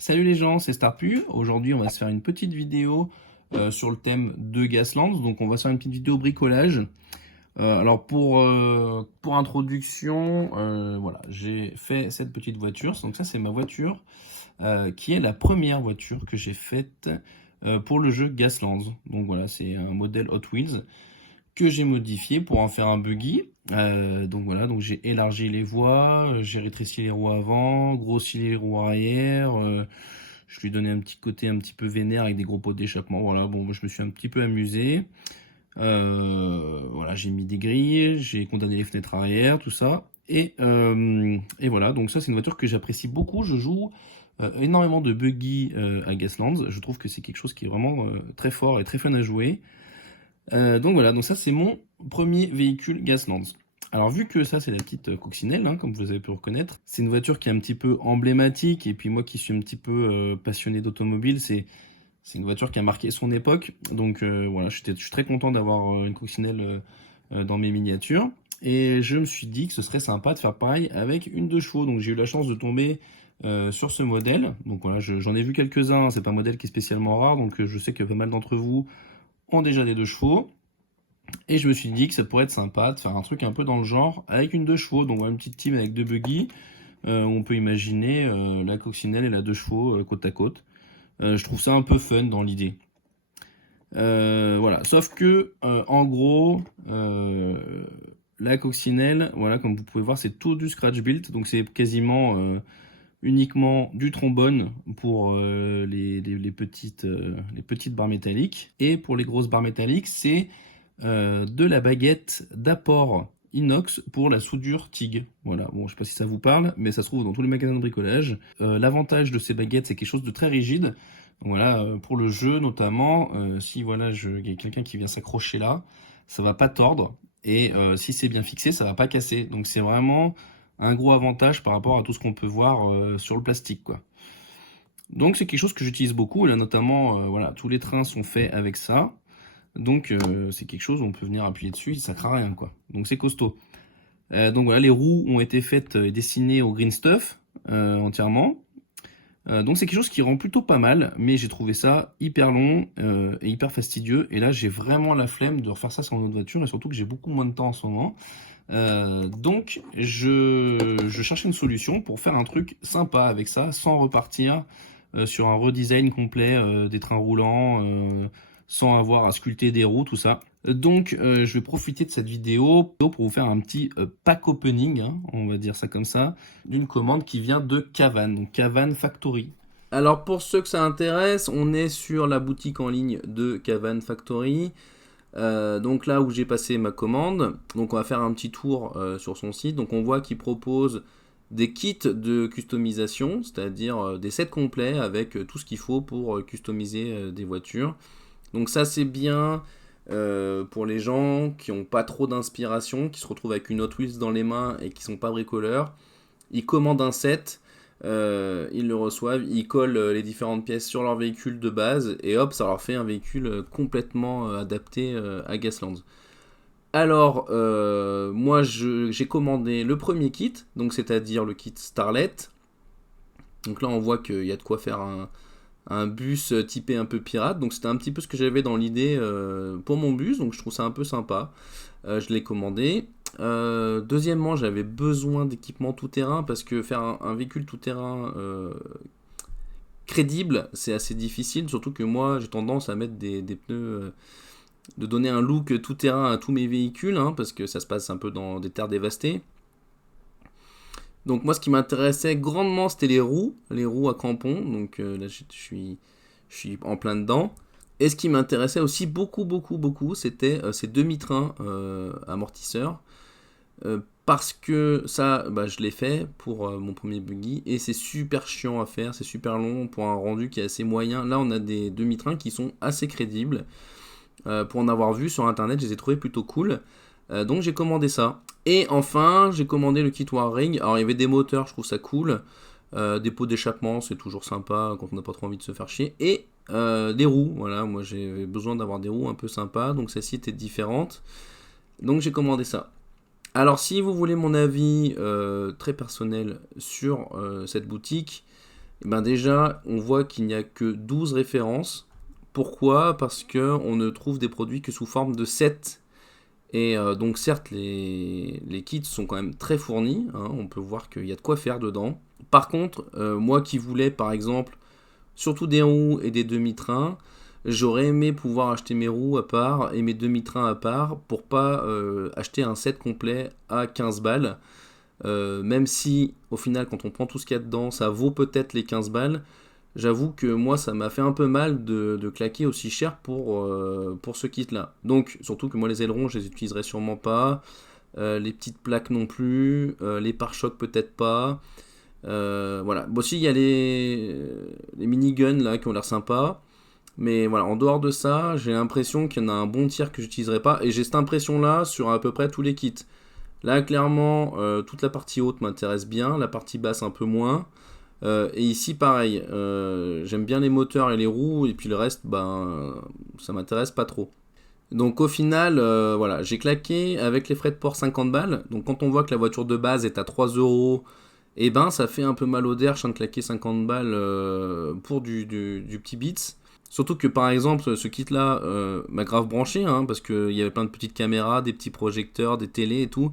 Salut les gens, c'est Starpu. Aujourd'hui, on va se faire une petite vidéo sur le thème de Gasland. Donc, on va se faire une petite vidéo bricolage. Alors, pour introduction, voilà, j'ai fait cette petite voiture. Donc, ça, c'est ma voiture qui est la première voiture que j'ai faite pour le jeu Gaslands. Donc, voilà, c'est un modèle Hot Wheels que j'ai modifié pour en faire un buggy. Donc voilà, donc j'ai élargi les voies, j'ai rétréci les roues avant, grossi les roues arrière, je lui ai donné un petit côté un petit peu vénère avec des gros pots d'échappement. Voilà, bon, moi je me suis un petit peu amusé. Voilà, j'ai mis des grilles, j'ai condamné les fenêtres arrière, tout ça. Et voilà, donc ça c'est une voiture que j'apprécie beaucoup. Je joue énormément de buggy à Gaslands. Je trouve que c'est quelque chose qui est vraiment très fort et très fun à jouer. Donc voilà, donc ça c'est mon premier véhicule Gaslands. Alors vu que ça c'est la petite coccinelle, hein, comme vous avez pu reconnaître, c'est une voiture qui est un petit peu emblématique, et puis moi qui suis un petit peu passionné d'automobile, c'est une voiture qui a marqué son époque. Donc voilà, je suis très content d'avoir une coccinelle dans mes miniatures. Et je me suis dit que ce serait sympa de faire pareil avec une 2 chevaux. Donc j'ai eu la chance de tomber sur ce modèle. Donc voilà, j'en ai vu quelques-uns, hein. C'est pas un modèle qui est spécialement rare, donc je sais que pas mal d'entre vous ont déjà des 2 chevaux. Et je me suis dit que ça pourrait être sympa de faire un truc un peu dans le genre avec une 2 chevaux. Donc voilà, une petite team avec 2 buggy. Où on peut imaginer la coccinelle et la 2 chevaux côte à côte. Je trouve ça un peu fun dans l'idée. Voilà, sauf que en gros, la coccinelle, voilà, comme vous pouvez voir, c'est tout du scratch built, donc c'est quasiment uniquement du trombone pour les petites barres métalliques, et pour les grosses barres métalliques, c'est de la baguette d'apport inox pour la soudure TIG. Voilà, bon, je sais pas si ça vous parle, mais ça se trouve dans tous les magasins de bricolage. L'avantage de ces baguettes, c'est quelque chose de très rigide. Donc voilà, pour le jeu notamment, si voilà, il y a quelqu'un qui vient s'accrocher là, ça va pas tordre, et si c'est bien fixé, ça va pas casser. Donc c'est vraiment un gros avantage par rapport à tout ce qu'on peut voir sur le plastique, quoi. Donc c'est quelque chose que j'utilise beaucoup, et là notamment, voilà, tous les trains sont faits avec ça. Donc c'est quelque chose où on peut venir appuyer dessus, ça craint rien, quoi. Donc c'est costaud. Donc voilà, les roues ont été faites et dessinées au green stuff entièrement. Donc c'est quelque chose qui rend plutôt pas mal, mais j'ai trouvé ça hyper long et hyper fastidieux. Et là j'ai vraiment la flemme de refaire ça sur une autre voiture, et surtout que j'ai beaucoup moins de temps en ce moment. Donc je cherchais une solution pour faire un truc sympa avec ça, sans repartir sur un redesign complet des trains roulants, sans avoir à sculpter des roues, tout ça. Donc je vais profiter de cette vidéo pour vous faire un petit pack opening, hein, on va dire ça comme ça, d'une commande qui vient de Cavan, donc Cavan Factory. Alors pour ceux que ça intéresse, on est sur la boutique en ligne de Cavan Factory. Donc là où j'ai passé ma commande, donc on va faire un petit tour sur son site. Donc on voit qu'il propose des kits de customisation, c'est-à-dire des sets complets avec tout ce qu'il faut pour customiser des voitures. Donc ça c'est bien pour les gens qui n'ont pas trop d'inspiration, qui se retrouvent avec une Hot Wheels dans les mains et qui sont pas bricoleurs. Ils commandent un set, ils le reçoivent, ils collent les différentes pièces sur leur véhicule de base, et hop, ça leur fait un véhicule complètement adapté à Gaslands. Alors, moi j'ai commandé le premier kit, donc c'est-à-dire le kit Starlet. Donc là on voit qu'il y a de quoi faire un bus typé un peu pirate, donc c'était un petit peu ce que j'avais dans l'idée pour mon bus, donc je trouve ça un peu sympa. Je l'ai commandé. Deuxièmement, j'avais besoin d'équipement tout-terrain, parce que faire un véhicule tout-terrain crédible, c'est assez difficile, surtout que moi j'ai tendance à mettre des pneus, de donner un look tout-terrain à tous mes véhicules, hein, parce que ça se passe un peu dans des terres dévastées. Donc moi ce qui m'intéressait grandement c'était les roues à crampons, donc là je suis en plein dedans. Et ce qui m'intéressait aussi beaucoup, c'était ces demi-trains amortisseurs. Parce que ça, bah, je l'ai fait pour mon premier buggy, et c'est super chiant à faire, c'est super long pour un rendu qui est assez moyen. Là on a des demi-trains qui sont assez crédibles. Pour en avoir vu sur internet, je les ai trouvés plutôt cool. Donc j'ai commandé ça. Et enfin, j'ai commandé le kit wiring. Alors il y avait des moteurs, je trouve ça cool. Des pots d'échappement, c'est toujours sympa quand on n'a pas trop envie de se faire chier. Et des roues, voilà, moi j'avais besoin d'avoir des roues un peu sympas, donc celle-ci était différente. Donc j'ai commandé ça. Alors si vous voulez mon avis très personnel sur cette boutique, Eh ben déjà, on voit qu'il n'y a que 12 références. Pourquoi? Parce que on ne trouve des produits que sous forme de set. Et donc certes, les kits sont quand même très fournis, hein, on peut voir qu'il y a de quoi faire dedans. Par contre, moi qui voulais par exemple surtout des roues et des demi-trains, j'aurais aimé pouvoir acheter mes roues à part et mes demi-trains à part pour pas acheter un set complet à 15 balles. Même si au final quand on prend tout ce qu'il y a dedans, ça vaut peut-être les 15 balles. J'avoue que moi, ça m'a fait un peu mal de claquer aussi cher pour ce kit-là. Donc, surtout que moi, les ailerons, je les utiliserai sûrement pas. Les petites plaques non plus. Les pare-chocs, peut-être pas. Voilà. Bon, aussi, il y a les miniguns là qui ont l'air sympas. Mais voilà, en dehors de ça, j'ai l'impression qu'il y en a un bon tiers que j'utiliserai pas. Et j'ai cette impression-là sur à peu près tous les kits. Là, clairement, toute la partie haute m'intéresse bien. La partie basse, un peu moins. Et ici, pareil, j'aime bien les moteurs et les roues, et puis le reste, ben, ça m'intéresse pas trop. Donc au final, voilà, j'ai claqué avec les frais de port 50 balles. Donc quand on voit que la voiture de base est à 3 euros, et ben ça fait un peu mal au derche de claquer 50 balles pour du petit bits. Surtout que par exemple, ce kit-là m'a grave branché, hein, parce qu'il y avait plein de petites caméras, des petits projecteurs, des télés et tout.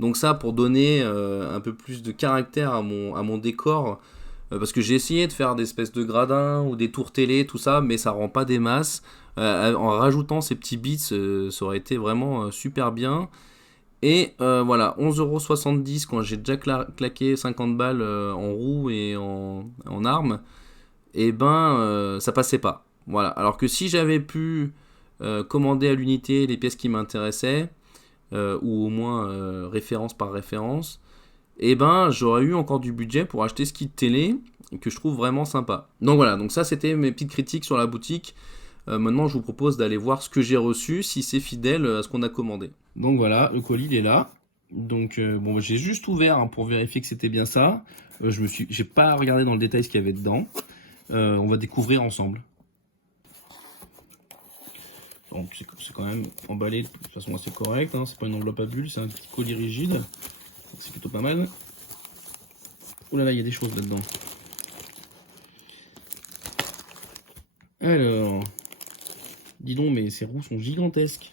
Donc ça, pour donner un peu plus de caractère à mon décor, parce que j'ai essayé de faire des espèces de gradins ou des tours télé, tout ça, mais ça rend pas des masses. En rajoutant ces petits bits, ça aurait été vraiment super bien. Et voilà, 11,70€ quand j'ai déjà claqué 50 balles en roue et en armes, et ben ça passait pas. Voilà. Alors que si j'avais pu commander à l'unité les pièces qui m'intéressaient, ou au moins référence par référence, et ben j'aurais eu encore du budget pour acheter ce kit télé que je trouve vraiment sympa. Donc voilà, donc ça c'était mes petites critiques sur la boutique. Maintenant je vous propose d'aller voir ce que j'ai reçu, si c'est fidèle à ce qu'on a commandé. Donc voilà, le colis il est là. Donc bon, j'ai juste ouvert hein, pour vérifier que c'était bien ça. J'ai pas regardé dans le détail ce qu'il y avait dedans. On va découvrir ensemble. Donc c'est quand même emballé de façon assez correcte, hein. C'est pas une enveloppe à bulles, c'est un petit colis rigide. C'est plutôt pas mal. Oh là là, il y a des choses là-dedans. Alors, dis donc, mais ces roues sont gigantesques.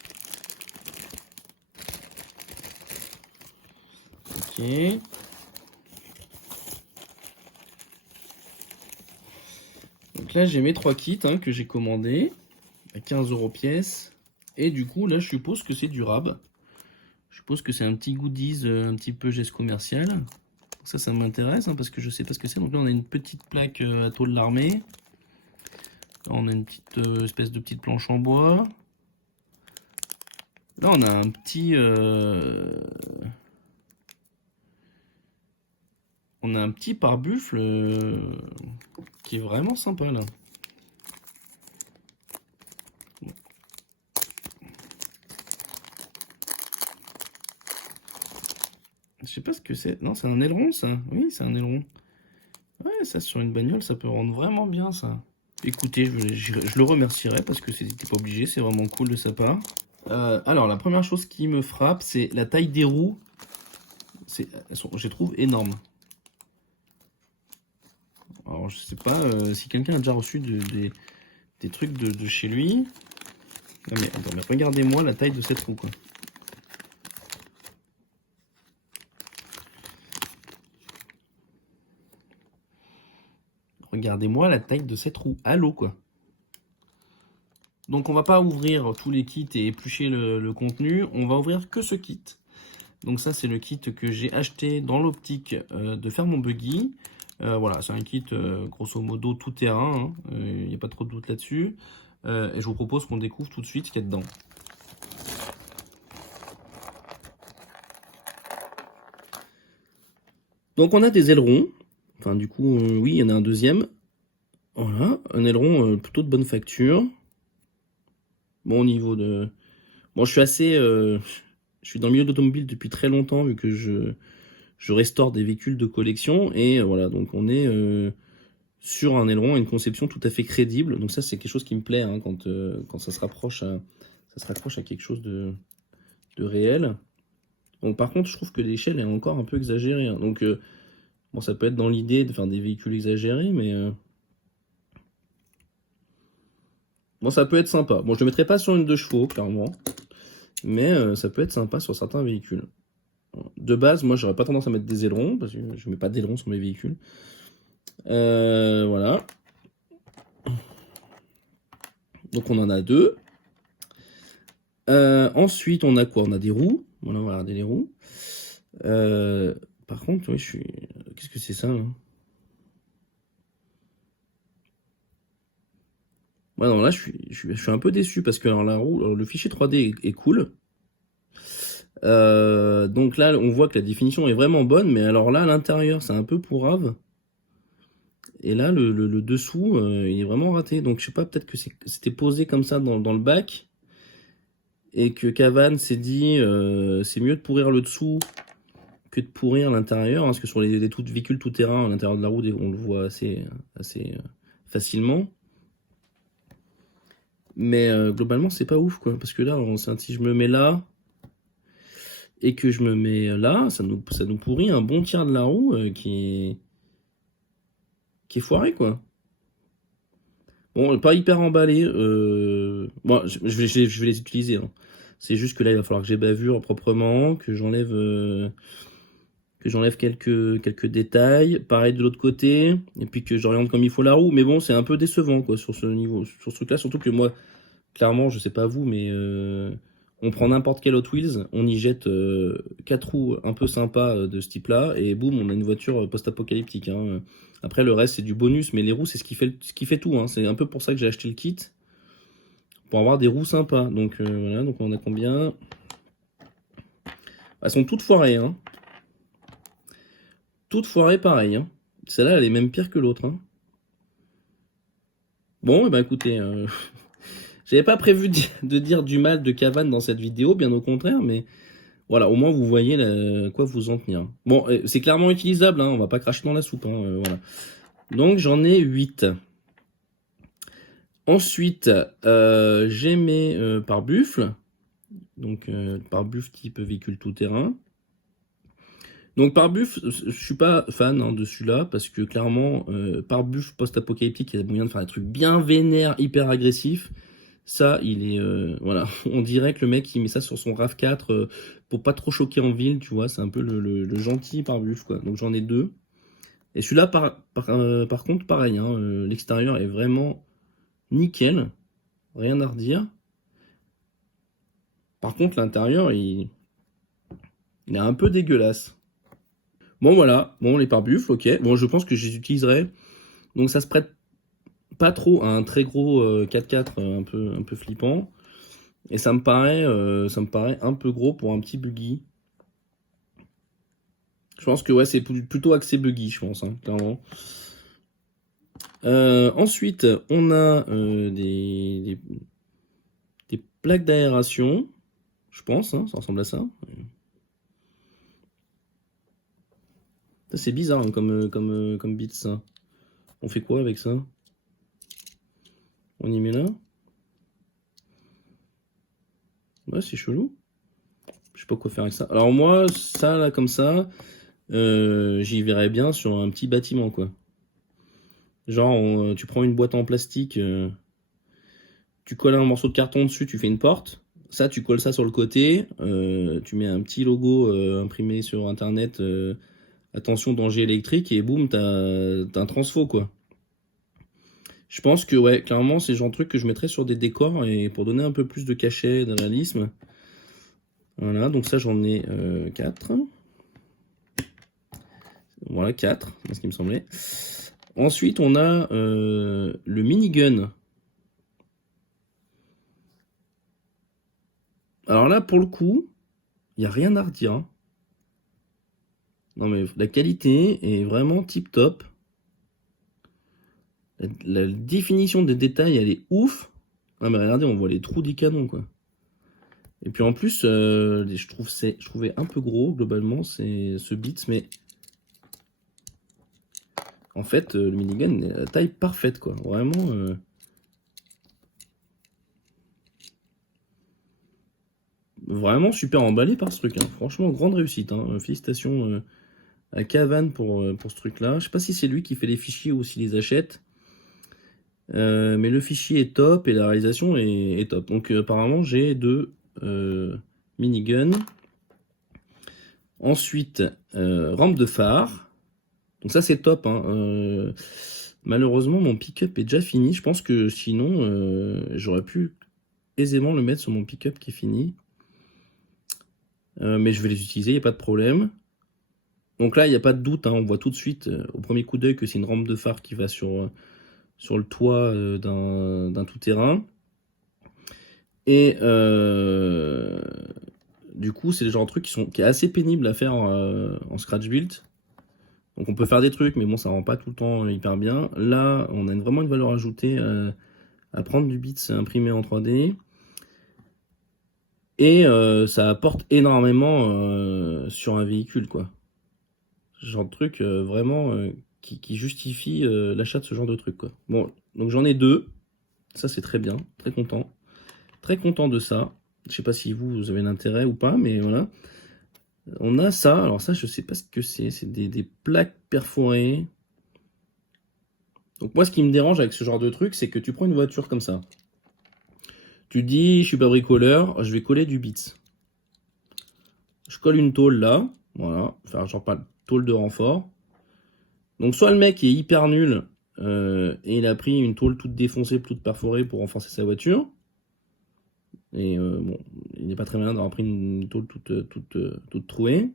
Ok. Donc là, j'ai mes 3 kits hein, que j'ai commandés à 15 € pièce. Et du coup, là, je suppose que c'est durable. Je suppose que c'est un petit goodies, un petit peu geste commercial. Ça m'intéresse hein, parce que je sais pas ce que c'est. Donc là, on a une petite plaque à tôle l'armée. On a une petite espèce de petite planche en bois. Là, on a un petit... on a un petit pare-buffle qui est vraiment sympa, là. Je sais pas ce que c'est. Non, c'est un aileron, ça. Oui, c'est un aileron. Ouais, ça, sur une bagnole, ça peut rendre vraiment bien, ça. Écoutez, je le remercierai parce que c'était pas obligé. C'est vraiment cool de sa part. Alors, la première chose qui me frappe, c'est la taille des roues. Elles sont, je les trouve énormes. Alors, je sais pas si quelqu'un a déjà reçu des trucs de chez lui. Non, mais attends, mais regardez-moi la taille de cette roue, quoi. Regardez-moi la taille de cette roue. Allô, quoi. Donc, on va pas ouvrir tous les kits et éplucher le contenu. On va ouvrir que ce kit. Donc ça, c'est le kit que j'ai acheté dans l'optique de faire mon buggy. Voilà, c'est un kit grosso modo tout terrain. Il n'y a pas trop de doute là-dessus. Et je vous propose qu'on découvre tout de suite ce qu'il y a dedans. Donc on a des ailerons. Enfin du coup, oui, il y en a un deuxième. Voilà, un aileron plutôt de bonne facture. Bon, au niveau de... Bon, je suis assez... je suis dans le milieu d'automobile depuis très longtemps, vu que je restaure des véhicules de collection. Et voilà, donc on est sur un aileron, une conception tout à fait crédible. Donc ça, c'est quelque chose qui me plaît hein, quand ça se rapproche à quelque chose de réel. Donc par contre, je trouve que l'échelle est encore un peu exagérée. Hein. Donc Bon, ça peut être dans l'idée de faire des véhicules exagérés, mais bon, ça peut être sympa. Bon, je le mettrai pas sur une 2 chevaux, clairement, mais ça peut être sympa sur certains véhicules. De base, moi, j'aurais pas tendance à mettre des ailerons, parce que je mets pas d'ailerons sur mes véhicules. Voilà. Donc, on en a 2. Ensuite, on a quoi? On a des roues. Voilà, on va regarder les roues. Par contre, oui, qu'est-ce que c'est ça, là? Ouais, non, là, je suis un peu déçu, parce que alors, la roue, alors, le fichier 3D est cool. Donc là, on voit que la définition est vraiment bonne, mais alors là, à l'intérieur, c'est un peu pourrave. Et là, le dessous, il est vraiment raté. Donc je sais pas, peut-être que c'était posé comme ça dans le bac, et que Cavan s'est dit, c'est mieux de pourrir le dessous que de pourrir l'intérieur, hein, parce que sur les véhicules tout-terrain, à l'intérieur de la roue, on le voit assez facilement. Mais globalement, c'est pas ouf, quoi. Parce que là, si je me mets là, et que je me mets là, ça nous pourrit un bon tiers de la roue qui est foiré, quoi. Bon, pas hyper emballé. Bon, je vais les utiliser, hein. C'est juste que là, il va falloir que j'ai bavure proprement, que j'enlève quelques détails. Pareil de l'autre côté, et puis que j'oriente comme il faut la roue. Mais bon, c'est un peu décevant, quoi, sur ce niveau, sur ce truc-là. Surtout que moi, clairement, je sais pas vous, mais on prend n'importe quel Hot Wheels, on y jette 4 roues un peu sympas de ce type-là, et boum, on a une voiture post-apocalyptique, hein. Après, le reste, c'est du bonus, mais les roues, c'est ce qui fait tout, hein. C'est un peu pour ça que j'ai acheté le kit, pour avoir des roues sympas. Donc voilà, donc on a combien? Elles sont toutes foirées, hein. Toutes foirées pareil, hein. Celle-là, elle est même pire que l'autre, hein. Bon, et ben écoutez, j'avais pas prévu de dire du mal de Cavan dans cette vidéo, bien au contraire, mais voilà, au moins vous voyez quoi vous en tenir. Bon, c'est clairement utilisable, hein, on va pas cracher dans la soupe, hein, voilà. Donc j'en ai 8. Ensuite, j'ai mes pare-buffles. Donc pare-buffle type véhicule tout-terrain. Donc pare-buffle, je suis pas fan, hein, de celui-là, parce que clairement, pare-buffle post-apocalyptique, il y a moyen de faire des trucs bien vénères, hyper agressifs. Ça, il est... voilà, on dirait que le mec, il met ça sur son RAV4 pour pas trop choquer en ville, tu vois, c'est un peu le gentil pare-buffle, quoi. Donc j'en ai 2. Et celui-là, par contre, pareil, hein, l'extérieur est vraiment nickel, rien à redire. Par contre, l'intérieur, il est un peu dégueulasse. Bon, voilà, bon, les pare-buffles, ok. Bon, je pense que je les utiliserai. Donc ça se prête pas trop à un très gros 4x4 un peu flippant. Et ça me paraît un peu gros pour un petit buggy. Je pense que ouais, c'est plutôt axé buggy, je pense, hein, clairement. Ensuite, on a des plaques d'aération, je pense, hein, ça ressemble à ça. Ça, c'est bizarre, hein, comme bit, ça. On fait quoi avec ça? On y met là? Ouais, c'est chelou. Je sais pas quoi faire avec ça. Alors moi, ça, là, comme ça, j'y verrais bien sur un petit bâtiment, quoi. Genre, tu prends une boîte en plastique, tu colles un morceau de carton dessus, tu fais une porte. Ça, tu colles ça sur le côté, tu mets un petit logo imprimé sur internet, attention danger électrique, et boum, t'as un transfo, quoi. Je pense que ouais, clairement, c'est le genre de truc que je mettrais sur des décors, et pour donner un peu plus de cachet, de réalisme. Voilà, donc ça, j'en ai 4. Voilà, 4, c'est ce qui me semblait. Ensuite, on a le minigun. Alors là, pour le coup, il n'y a rien à redire, hein. Non mais la qualité est vraiment tip top. La définition des détails, elle est ouf. Ah mais regardez, on voit les trous des canons, quoi. Et puis en plus, je trouvais un peu gros globalement ce bit, mais en fait, le minigun est la taille parfaite, quoi. Vraiment. Vraiment super emballé par ce truc, hein. Franchement, grande réussite, hein. Félicitations à Cavan pour ce truc-là. Je sais pas si c'est lui qui fait les fichiers ou s'il les achète. Mais le fichier est top et la réalisation est top. Donc apparemment j'ai 2 miniguns. Ensuite, rampe de phare. Donc ça c'est top, hein. Malheureusement mon pick-up est déjà fini. Je pense que sinon j'aurais pu aisément le mettre sur mon pick-up qui est fini. Mais je vais les utiliser, il n'y a pas de problème. Donc là il n'y a pas de doute, hein, on voit tout de suite au premier coup d'œil que c'est une rampe de phare qui va sur le toit d'un tout-terrain. Et du coup, c'est le genre de truc qui est assez pénible à faire en scratch build. Donc on peut faire des trucs, mais bon, ça rend pas tout le temps hyper bien. Là, on a vraiment une valeur ajoutée à prendre du bits imprimé en 3D. Et ça apporte énormément sur un véhicule, quoi. Ce genre de truc vraiment qui justifie l'achat de ce genre de truc, quoi. Bon, donc j'en ai 2. Ça, c'est très bien, très content. Très content de ça. Je sais pas si vous avez l'intérêt ou pas, mais voilà. On a ça. Alors ça, je sais pas ce que c'est. C'est des plaques perforées. Donc moi, ce qui me dérange avec ce genre de truc, c'est que tu prends une voiture comme ça. Tu dis, je suis pas bricoleur, je vais coller du bits. Je colle une tôle là. Voilà. Enfin, genre pas de tôle de renfort. Donc soit le mec est hyper nul et il a pris une tôle toute défoncée, toute perforée pour renforcer sa voiture. Et bon, il n'est pas très malin d'avoir pris une tôle toute trouée.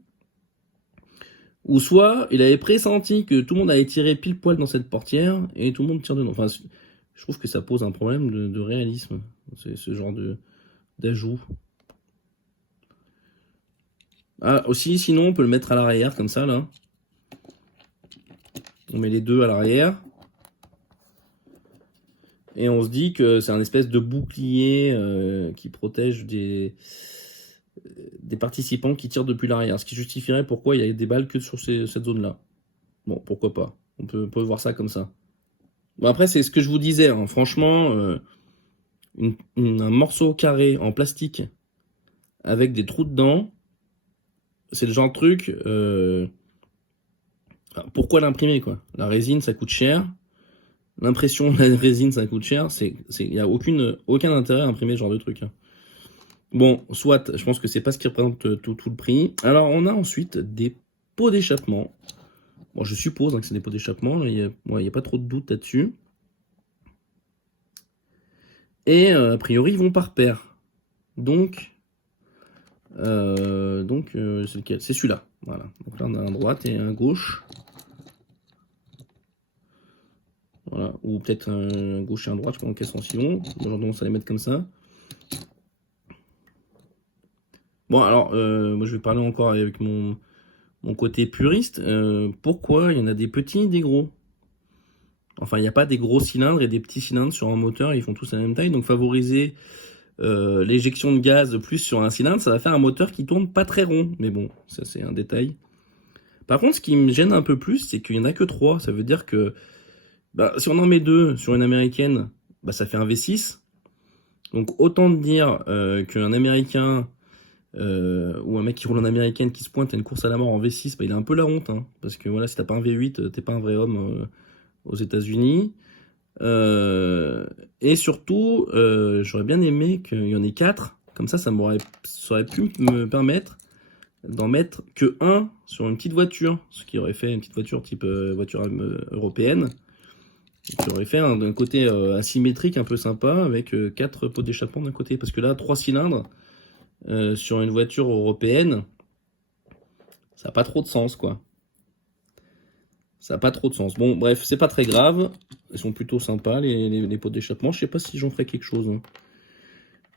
Ou soit, il avait pressenti que tout le monde allait tirer pile poil dans cette portière, et tout le monde tire dedans. Enfin, je trouve que ça pose un problème de réalisme, ce genre d'ajout. Ah, aussi, sinon, on peut le mettre à l'arrière, comme ça, là. On met les deux à l'arrière. Et on se dit que c'est un espèce de bouclier qui protège des participants qui tirent depuis l'arrière. Ce qui justifierait pourquoi il y a des balles que sur cette zone-là. Bon, pourquoi pas. On peut voir ça comme ça. Bon, après, c'est ce que je vous disais. Hein. Franchement, un morceau carré en plastique avec des trous dedans, c'est le genre de truc... pourquoi l'imprimer, quoi? La résine, ça coûte cher. L'impression de la résine, ça coûte cher. Il n'y a aucun intérêt à imprimer ce genre de truc. Hein. Bon, soit, je pense que c'est pas ce qui représente tout le prix. Alors, on a ensuite des pots d'échappement. Bon, je suppose que c'est des pots d'échappement. Il n'y a pas trop de doute là-dessus. Et a priori, ils vont par paire. Donc c'est lequel? C'est celui-là. Voilà. Donc là, on a un à droite et un à gauche. Voilà. Ou peut-être un gauche et un droite, je sais pas dans quel sens ils vont. J'ai tendance à les mettre comme ça. Bon, alors, moi je vais parler encore avec mon côté puriste. Pourquoi il y en a des petits et des gros? Enfin, il n'y a pas des gros cylindres et des petits cylindres sur un moteur, ils font tous la même taille. Donc favoriser l'éjection de gaz plus sur un cylindre, ça va faire un moteur qui tourne pas très rond. Mais bon, ça c'est un détail. Par contre, ce qui me gêne un peu plus, c'est qu'il n'y en a que 3. Ça veut dire que si on en met 2 sur une américaine, ça fait un V6. Donc autant de dire qu'un américain ou un mec qui roule en américaine qui se pointe à une course à la mort en V6, il a un peu la honte. Hein, parce que voilà, si t'as pas un V8, t'es pas un vrai homme aux États-Unis. Et surtout, j'aurais bien aimé qu'il y en ait 4. Comme ça aurait pu me permettre d'en mettre que 1 sur une petite voiture. Ce qui aurait fait une petite voiture type voiture européenne. Qui aurait fait d'un côté asymétrique un peu sympa avec 4 pots d'échappement d'un côté. Parce que là, 3 cylindres sur une voiture européenne, ça n'a pas trop de sens, quoi. Ça n'a pas trop de sens. Bon, bref, c'est pas très grave. Ils sont plutôt sympas, les pots d'échappement. Je sais pas si j'en ferai quelque chose. Hein.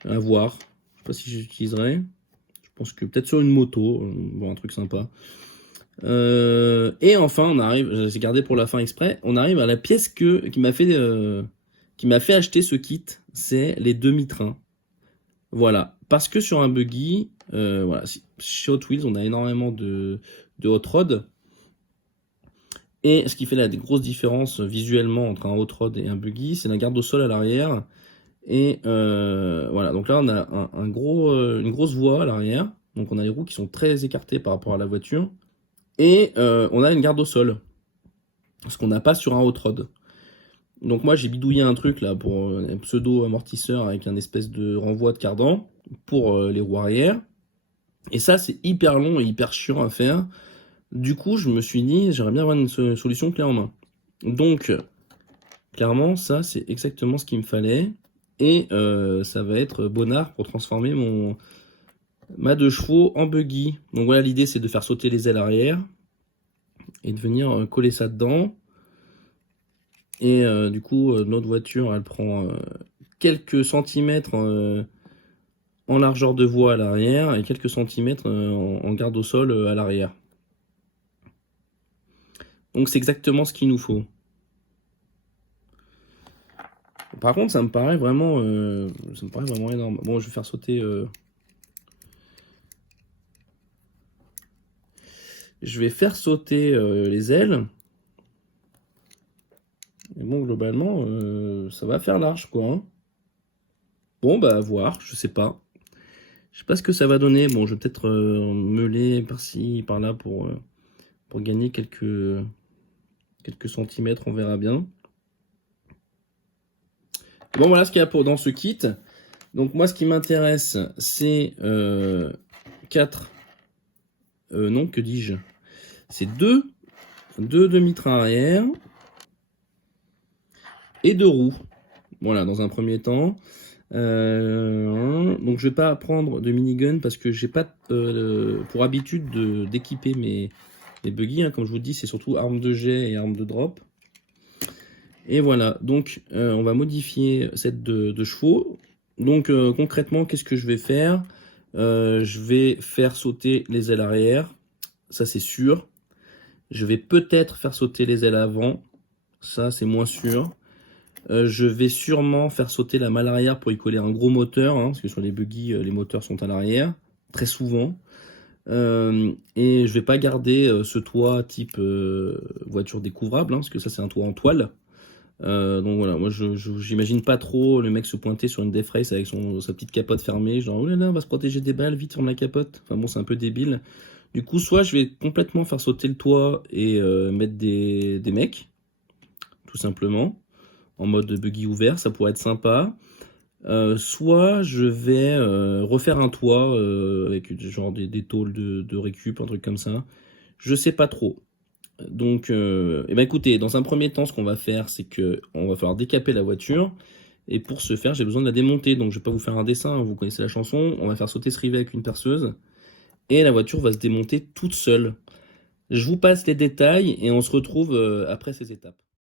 À voir. Je sais pas si j'utiliserai. Je pense que peut-être sur une moto. Bon, un truc sympa. Et enfin, on arrive, j'ai gardé pour la fin exprès, on arrive à la pièce qui m'a fait acheter ce kit. C'est les demi-trains. Voilà. Parce que sur un buggy, voilà, chez Hot Wheels, on a énormément de hot rod. Et ce qui fait la grosse différence visuellement entre un hot rod et un buggy, c'est la garde au sol à l'arrière. Et voilà, donc là on a une grosse voie à l'arrière. Donc on a les roues qui sont très écartées par rapport à la voiture. Et on a une garde au sol, ce qu'on n'a pas sur un hot rod. Donc moi j'ai bidouillé un truc là pour un pseudo amortisseur avec un espèce de renvoi de cardan pour les roues arrière. Et ça c'est hyper long et hyper chiant à faire. Du coup je me suis dit j'aimerais bien avoir une solution clé en main. Donc clairement ça c'est exactement ce qu'il me fallait. Et ça va être bonnard pour transformer ma 2 chevaux en buggy. Donc voilà, l'idée c'est de faire sauter les ailes arrière et de venir coller ça dedans. Et du coup, notre voiture, elle prend quelques centimètres en largeur de voie à l'arrière et quelques centimètres en garde au sol à l'arrière. Donc c'est exactement ce qu'il nous faut. Par contre, ça me paraît vraiment énorme. Bon, je vais faire sauter. Je vais faire sauter les ailes. Et bon, globalement, ça va faire large, quoi. Hein. Bon, bah, à voir, je sais pas. Je sais pas ce que ça va donner. Bon, je vais peut-être meuler par-ci, par-là pour gagner quelques centimètres, on verra bien. Bon, voilà ce qu'il y a dans ce kit. Donc moi, ce qui m'intéresse, c'est 4... non, que dis-je? C'est deux demi-trains arrière et 2 roues. Voilà, dans un premier temps. Donc je vais pas prendre de minigun parce que j'ai pas pour habitude d'équiper mes buggy. Hein. Comme je vous dis, c'est surtout arme de jet et arme de drop. Et voilà, donc on va modifier cette de chevaux. Donc concrètement, qu'est-ce que je vais faire? Je vais faire sauter les ailes arrière, ça c'est sûr. Je vais peut-être faire sauter les ailes avant, ça c'est moins sûr. Je vais sûrement faire sauter la malle arrière pour y coller un gros moteur, hein, parce que sur les buggy, les moteurs sont à l'arrière, très souvent. Et je vais pas garder ce toit type voiture découvrable, hein, parce que ça c'est un toit en toile. Donc voilà, moi j'imagine pas trop le mec se pointer sur une Death Race avec sa petite capote fermée, genre oh là là, on va se protéger des balles, vite ferme la capote. Enfin bon, c'est un peu débile. Du coup, soit je vais complètement faire sauter le toit et mettre des mecs, tout simplement, en mode buggy ouvert, ça pourrait être sympa. Soit je vais refaire un toit avec genre des tôles de récup, un truc comme ça. Je sais pas trop. Donc, eh ben écoutez, dans un premier temps, ce qu'on va faire, c'est que on va falloir décaper la voiture. Et pour ce faire, j'ai besoin de la démonter. Donc, je vais pas vous faire un dessin, hein, vous connaissez la chanson. On va faire sauter ce rivet avec une perceuse. Et la voiture va se démonter toute seule. Je vous passe les détails et on se retrouve après ces étapes.